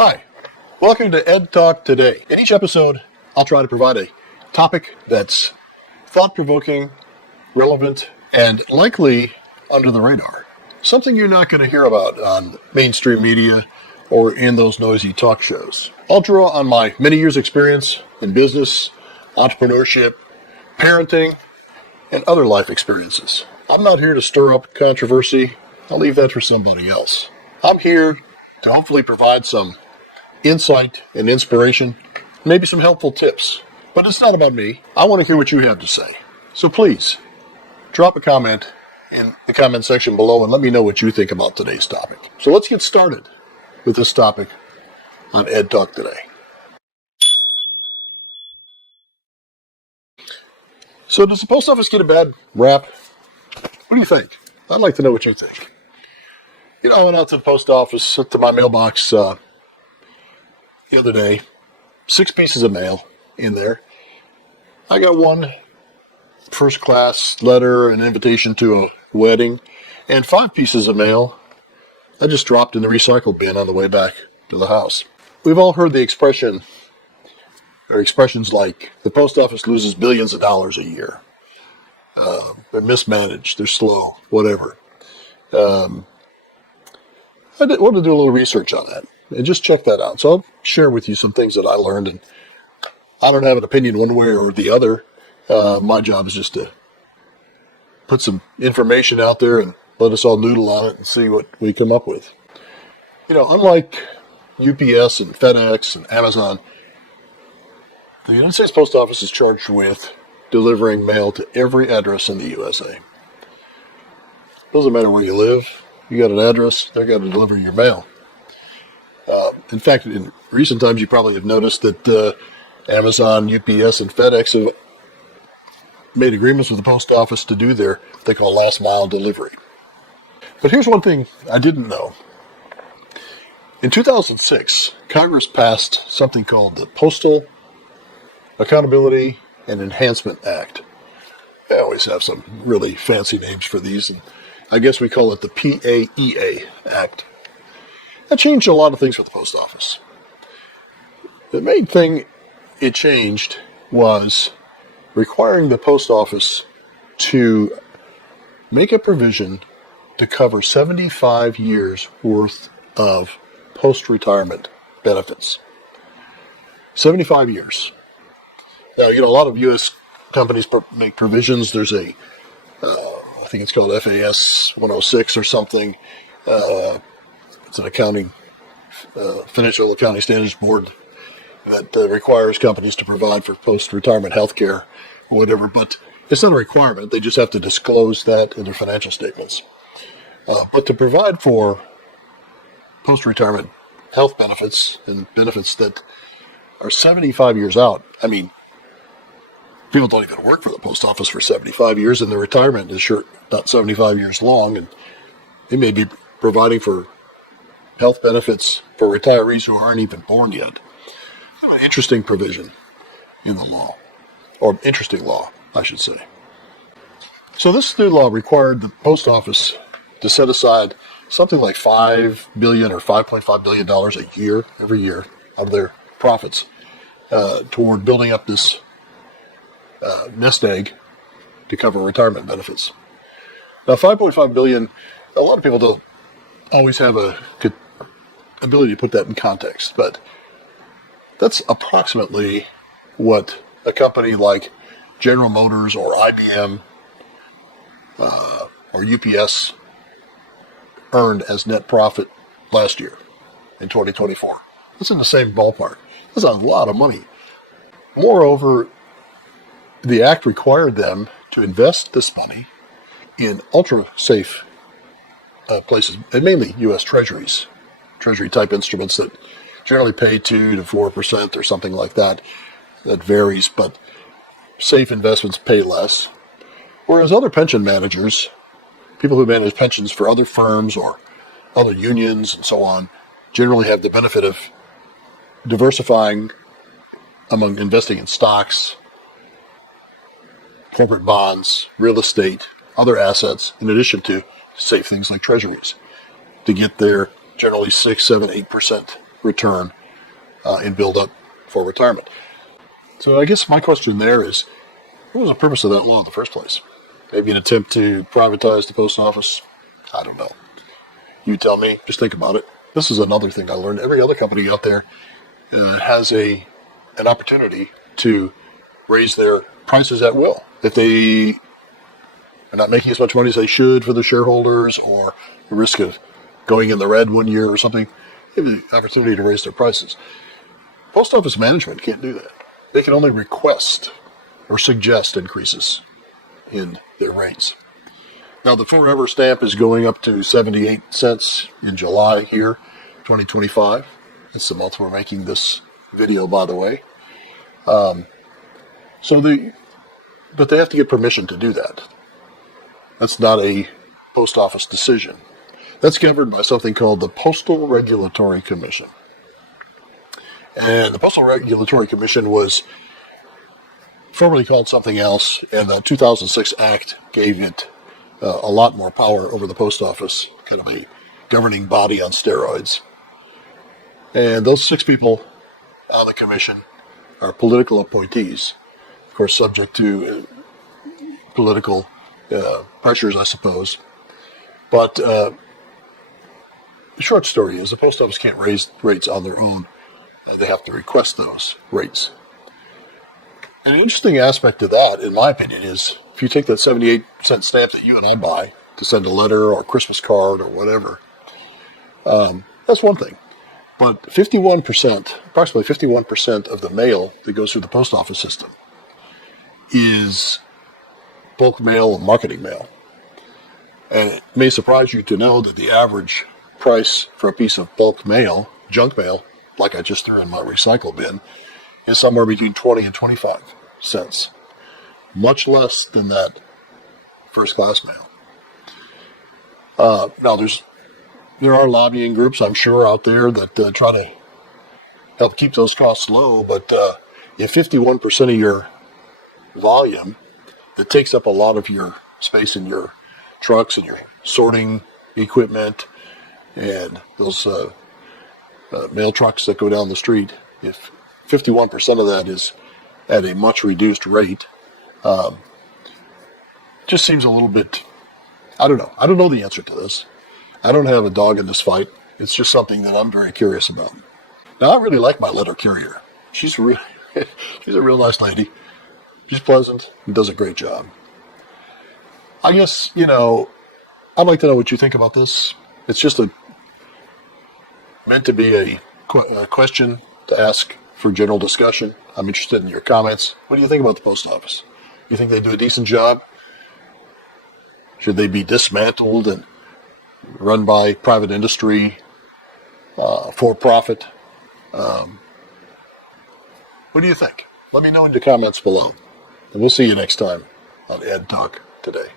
Hi, welcome to Ed Talk Today. In each episode, I'll try to provide a topic that's thought-provoking, relevant, and likely under the radar. Something you're not going to hear about on mainstream media or in those noisy talk shows. I'll draw on my many years' experience in business, entrepreneurship, parenting, and other life experiences. I'm not here to stir up controversy. I'll leave that for somebody else. I'm here to hopefully provide some insight and inspiration, maybe some helpful tips. But it's not about me. I want to hear what you have to say. So please, drop a comment in the comment section below and let me know what you think about today's topic. So let's get started with this topic on Ed Talk Today. So does the post office get a bad rap? What do you think? I'd like to know what you think. You know, I went out to the post office, to my mailbox the other day. 6 pieces of mail in there. I got one first-class letter, an invitation to a wedding, and 5 pieces of mail I just dropped in the recycle bin on the way back to the house. We've all heard the expression, or expressions like, the post office loses billions of dollars a year. They're mismanaged, they're slow, whatever. I want to do a little research on that and just check that out. So I'll share with you some things that I learned, and I don't have an opinion one way or the other. My job is just to put some information out there and let us all noodle on it and see what we come up with. You know, unlike UPS and FedEx and Amazon, the United States Post Office is charged with delivering mail to every address in the USA. Doesn't matter where you live. You got an address, they're going to deliver your mail. In fact, in recent times, you probably have noticed that Amazon, UPS, and FedEx have made agreements with the post office to do their, they call last mile delivery. But here's one thing I didn't know. In 2006, Congress passed something called the Postal Accountability and Enhancement Act. They always have some really fancy names for these, and I guess we call it the PAEA Act. That changed a lot of things for the post office. The main thing it changed was requiring the post office to make a provision to cover 75 years worth of post-retirement benefits. 75 years. Now, you know, a lot of U.S. companies make provisions. There's a I think it's called FAS 106 or something. It's an accounting, financial accounting standards board that requires companies to provide for post-retirement health care or whatever, but it's not a requirement. They just have to disclose that in their financial statements. But to provide for post-retirement health benefits and benefits that are 75 years out, I mean, people don't even work for the post office for 75 years, and their retirement is sure not 75 years long, and they may be providing for health benefits for retirees who aren't even born yet. An interesting provision in the law, or interesting law, I should say. So this new law required the post office to set aside something like $5 billion or $5.5 billion a year, every year, out of their profits toward building up this nest egg to cover retirement benefits. Now, $5.5 billion, a lot of people don't always have a good ability to put that in context, but that's approximately what a company like General Motors or IBM or UPS earned as net profit last year in 2024. That's in the same ballpark. That's a lot of money. Moreover, the act required them to invest this money in ultra-safe places, and mainly U.S. treasuries, treasury-type instruments that generally pay 2 to 4% or something like that. That varies, but safe investments pay less. Whereas other pension managers, people who manage pensions for other firms or other unions and so on, generally have the benefit of diversifying among investing in stocks, corporate bonds, real estate, other assets, in addition to safe things like treasuries, to get their generally 6, 7, 8% return and build up for retirement. So I guess my question there is, what was the purpose of that law in the first place? Maybe an attempt to privatize the post office? I don't know. You tell me. Just think about it. This is another thing I learned. Every other company out there has an opportunity to raise their prices at will. If they are not making as much money as they should for the shareholders, or the risk of going in the red one year or something, they have the opportunity to raise their prices. Post office management can't do that. They can only request or suggest increases in their rates. Now, the forever stamp is going up to 78 cents in July here, 2025. It's the month we're making this video, by the way. But they have to get permission to do that. That's not a post office decision. That's governed by something called the Postal Regulatory Commission. And the Postal Regulatory Commission was formerly called something else, and the 2006 Act gave it a lot more power over the post office, kind of a governing body on steroids. And those 6 people on the commission are political appointees, of course, subject to political pressures, I suppose. But the short story is the post office can't raise rates on their own. They have to request those rates. And an interesting aspect of that, in my opinion, is if you take that 78-cent stamp that you and I buy to send a letter or a Christmas card or whatever, that's one thing. But approximately 51% of the mail that goes through the post office system is bulk mail and marketing mail. And it may surprise you to know that the average price for a piece of bulk mail, junk mail, like I just threw in my recycle bin, is somewhere between 20 and 25 cents. Much less than that first-class mail. Now, there are lobbying groups, I'm sure, out there that try to help keep those costs low, but if 51% of your volume that takes up a lot of your space in your trucks and your sorting equipment and those mail trucks that go down the street, if 51% of that is at a much reduced rate, just seems a little bit, I don't know. I don't know the answer to this. I don't have a dog in this fight. It's just something that I'm very curious about. Now, I really like my letter carrier. She's a real nice lady. She's pleasant and does a great job. I guess, I'd like to know what you think about this. It's just meant to be a question to ask for general discussion. I'm interested in your comments. What do you think about the post office? You think they do a decent job? Should they be dismantled and run by private industry, for profit? What do you think? Let me know in the comments below. And we'll see you next time on Ed Talk Today.